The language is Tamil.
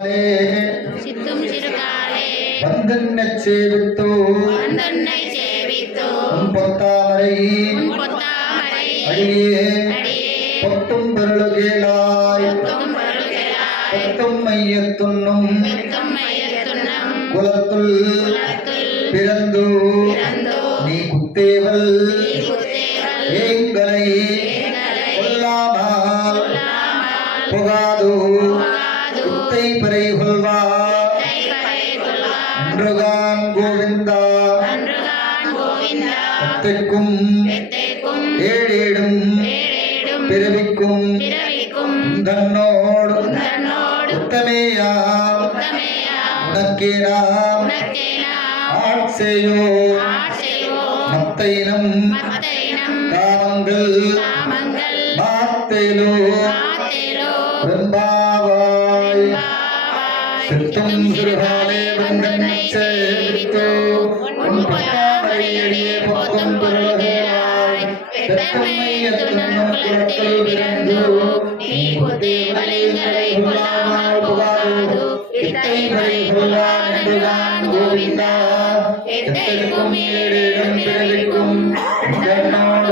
சித்தும் சிறுகாலே வந்தன்னை சேவித்தோ பொத்தாமரை அடியே பொத்தும் பொருளுகேளாய் பொத்தும் மையத்துண்ணும் குலத்துள் பிறந்தோ நீ குத்தேவல் ஏங்களை கொல்லாமல் புகாதோ குத்தை பறை கொள்வா அன்றுகான் கோவிந்தா அத்தைக்கும் ஏழேடும் பிறவிக்கும் தன்னோடு உத்தமேயாம் உனக்கே நாம் ஆட்சேயோ மத்தைனம் காமங்கள் மாத்தேலோ வெம்பாவாய் சித்தும் சிறுகாலே வந்தன்னை சேவித்தோ உன் பொத்தாமரையடியே பொத்தும் பொருளுகேளாய் பெத்தம்மையத்துண்ணும் குலத்தில் பிறந்தோ நீ குத்தேவலைகளை கொல்லாமல் புகாதோ இத்தை பறை கொள்ளான் அன்றுகான் கோவிந்தா எத்தைக்கும் ஏழேடும் பிறவிக்கும் தன்னோடு